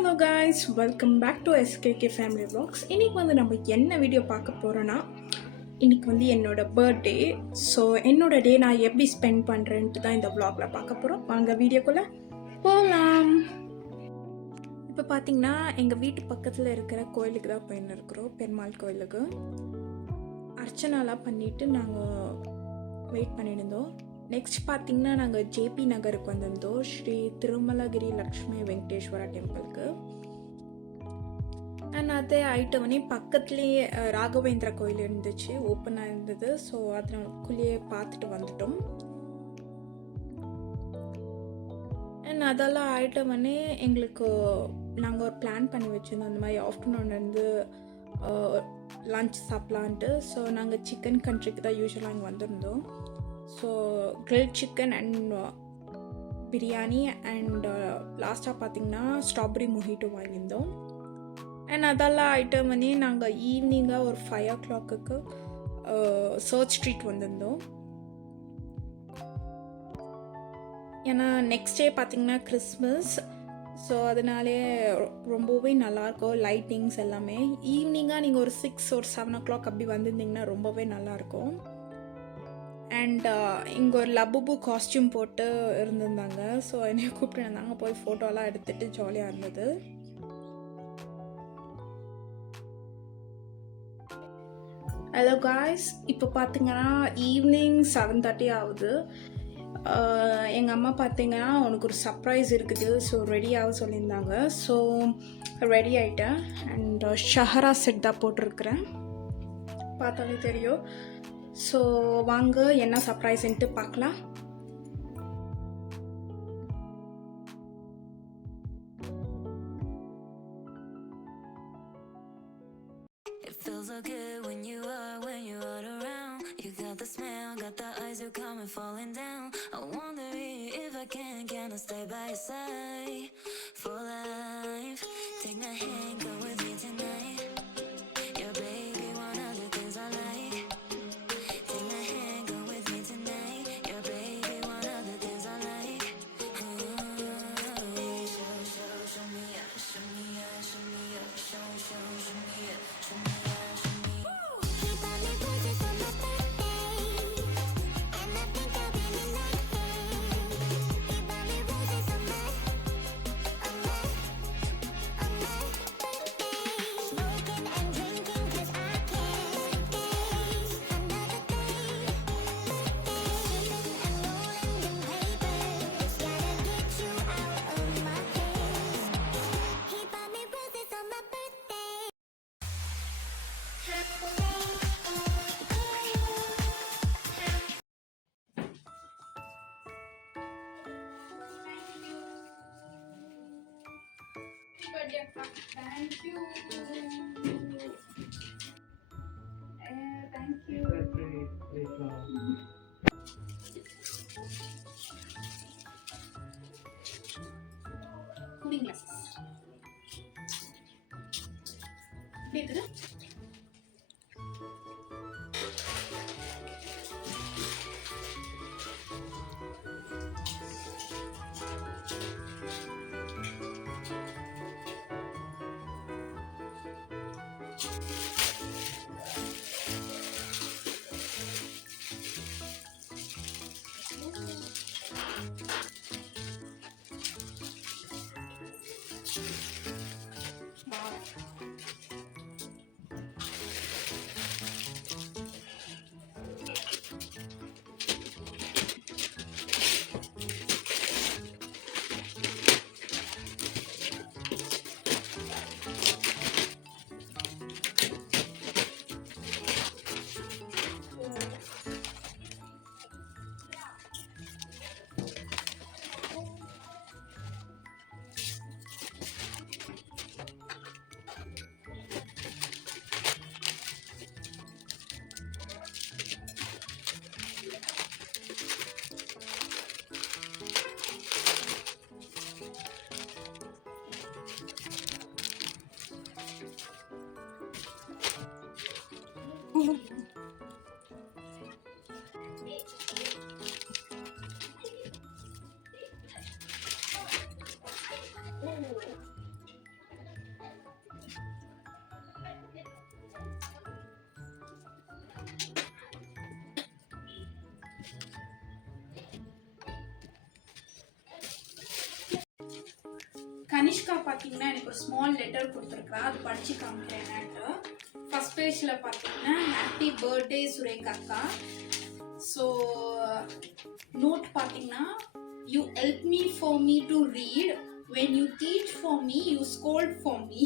Hello guys, welcome back to SKK family vlogs. இன்றைக்கி நம்ம என்ன வீடியோ பார்க்க போகிறோன்னா, இன்றைக்கி என்னோடய பர்த்டே. ஸோ என்னோடய டே நான் எப்படி ஸ்பெண்ட் பண்ணுறேன்ட்டு தான் இந்த vlogல பார்க்க போகிறோம். வாங்க வீடியோக்குள்ளே போகலாம். இப்போ பார்த்திங்கன்னா எங்கள் வீட்டு பக்கத்தில் இருக்கிற கோயிலுக்கு தான் போயின்னு இருக்கிறோம், பெருமாள் கோயிலுக்கு. அர்ச்சனாலாம் பண்ணிவிட்டு நாங்கள் வெயிட் பண்ணியிருந்தோம். நெக்ஸ்ட் பார்த்திங்கன்னா நாங்கள் ஜேபி நகருக்கு வந்திருந்தோம், ஸ்ரீ திருமலகிரி லக்ஷ்மி வெங்கடேஸ்வரா டெம்பிளுக்கு. அண்ட் அதே ஐட்டவனே பக்கத்துலேயே ராகவேந்திர கோயில் இருந்துச்சு, ஓப்பனாக இருந்தது. ஸோ அதனாக்குள்ளேயே பார்த்துட்டு வந்துட்டோம். அண்ட் அதெல்லாம் ஐட்டவனே எங்களுக்கு நாங்கள் ஒரு பிளான் பண்ணி வச்சுருந்தோம், அந்த மாதிரி ஆஃப்டர்நூன் வந்து லன்ச் சாப்பிட்லான்ட்டு. ஸோ நாங்கள் சிக்கன் கண்ட்ரிக்கு தான் யூஸ்வலாக அங்கே வந்திருந்தோம். So grill chicken and biryani அண்ட் லாஸ்ட்டாக பார்த்திங்கன்னா ஸ்ட்ராபெரி மொஹிட்டோ வாங்கியிருந்தோம். அண்ட் அதெல்லாம் ஐட்டம் நாங்கள் ஈவினிங்காக ஒரு 5 o'clock சர்ச் ஸ்ட்ரீட் வந்திருந்தோம். ஏன்னா நெக்ஸ்ட் டே பார்த்திங்கன்னா கிறிஸ்மஸ். ஸோ அதனாலே ரொம்பவே நல்லாயிருக்கும், லைட்டிங்ஸ் எல்லாமே. ஈவினிங்காக நீங்கள் ஒரு 6 or 7 o'clock அப்படி வந்திருந்தீங்கன்னா ரொம்பவே நல்லாயிருக்கும். அண்ட் இங்கே ஒரு லப்புபு காஸ்டியூம் போட்டு இருந்திருந்தாங்க. ஸோ என்னைய கூப்பிட்டு இருந்தாங்க, போய் ஃபோட்டோலாம் எடுத்துகிட்டு ஜாலியாக இருந்தது. ஹலோ காய்ஸ், இப்போ பார்த்திங்கன்னா ஈவினிங் 7:30 ஆகுது. எங்கள் அம்மா பார்த்திங்கன்னா உனக்கு ஒரு சர்ப்ரைஸ் இருக்குது, ஸோ ரெடி ஆக சொல்லியிருந்தாங்க. ஸோ ரெடி ஆகிட்டேன். அண்ட் ஷஹரா செட் தான் போட்டிருக்கிறேன், பார்த்தாலே தெரியும். ஸோ வாங்க என்ன சர்ப்ரைஸ்ன்ட்டு பார்க்கலாம். It feels so good when you are around. You got the smell, got the eyes, you come and falling down. I wonder if I can I stay by your side for life. Take my hand, go with me tonight. Your baby, one of the things I like. Take my hand, go with me tonight. Your baby, one of the things I like. Show me up, show me up, show me up, show me up, show me up, show me up. He bought me roses for my birthday, and I think I'll be the next day. He bought me roses on my birthday. Smoking and drinking 'cause I can't days another day. Sipping and rolling them papers, gotta get you out of my face. He bought me roses on my birthday. Thank you. Thank you. Cooling glasses. எப்படி இருக்குது? கனிஷ்கா பார்த்தீங்கன்னா எனக்கு ஒரு small letter கொடுத்துருக்குறா, அது படித்து காமிக்கிறேன் என்னன்ட்டு. ஃபர்ஸ்ட் பேஜில் பார்த்தீங்கன்னா ஹாப்பி பர்த்டே சுரேகா அக்கா. ஸோ நோட் பார்த்தீங்கன்னா you help me for me to read, when you teach for me you scold for me,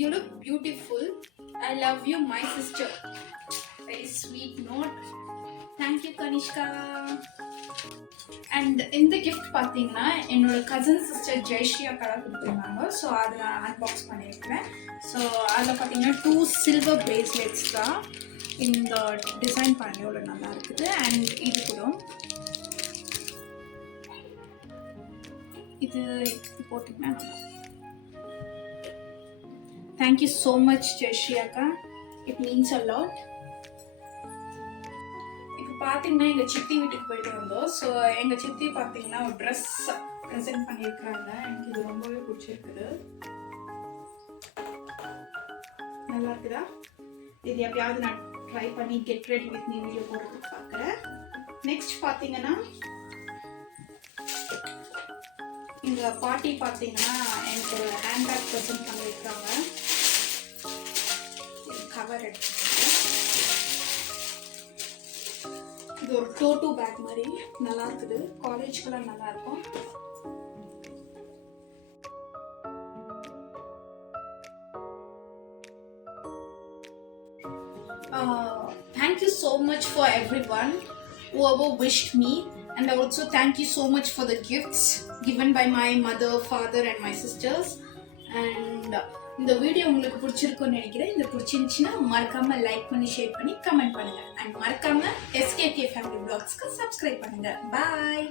you look beautiful, I love you my sister. Very sweet note. Thank you Kanishka. And இந்த gift பார்த்தீங்கன்னா என்னோட cousin sister Jayashree அக்கா கொடுத்துருந்தாங்க. ஸோ அதை நான் அன்பாக்ஸ் பண்ணியிருக்கிறேன். ஸோ அதில் பார்த்தீங்கன்னா 2 சில்வர் பிரேஸ்லெட்ஸ் தான். இந்த டிசைன் பண்ணி எவ்வளோ நல்லா இருக்குது. அண்ட் இது கூட இது போட்டிங்கன்னா தேங்க்யூ ஸோ மச் ஜெயஸ்ரீ அக்கா, இட் மீன்ஸ் அ லாட். இப்போ பார்த்தீங்கன்னா எங்கள் சித்தி வீட்டுக்கு போயிட்டு வந்தோம். ஸோ எங்கள் சித்தி பார்த்தீங்கன்னா ஒரு ட்ரெஸ் ப்ரெசென்ட் பண்ணியிருக்கிறாங்க. எனக்கு இது ரொம்பவே பிடிச்சிருக்குது. நல்லா இருக்குதா? இது எப்பயாவது நான் ட்ரை பண்ணி get ready with me video போடுறதுக்கு பார்க்குறேன். நெக்ஸ்ட் பார்த்தீங்கன்னா இந்த பாட்டி பார்த்தீங்கன்னா எனக்கு ஒரு ஹேண்ட்பேக் ப்ரெசென்ட் பண்ணியிருக்காங்க. கவர் எடுத்துருக்கேன். இது ஒரு டோட்டோ பேக் மாதிரி நல்லா இருக்குது. காலேஜ்க்குலாம் நல்லா இருக்கும். Thank you so much for everyone whoever wished me, and also thank you so much for the gifts given by my mother, father and my sisters. And இந்த வீடியோ உங்களுக்கு பிடிச்சிருக்கும்னு நினைக்கிறேன். இந்த பிடிச்சிருந்துச்சுன்னா மறக்காம லைக் பண்ணி, ஷேர் பண்ணி, கமெண்ட் பண்ணுங்க. அண்ட் மறக்காம SKK ஃபேமிலி vlogsக்கு சப்ஸ்கிரைப் பண்ணுங்க. பாய்.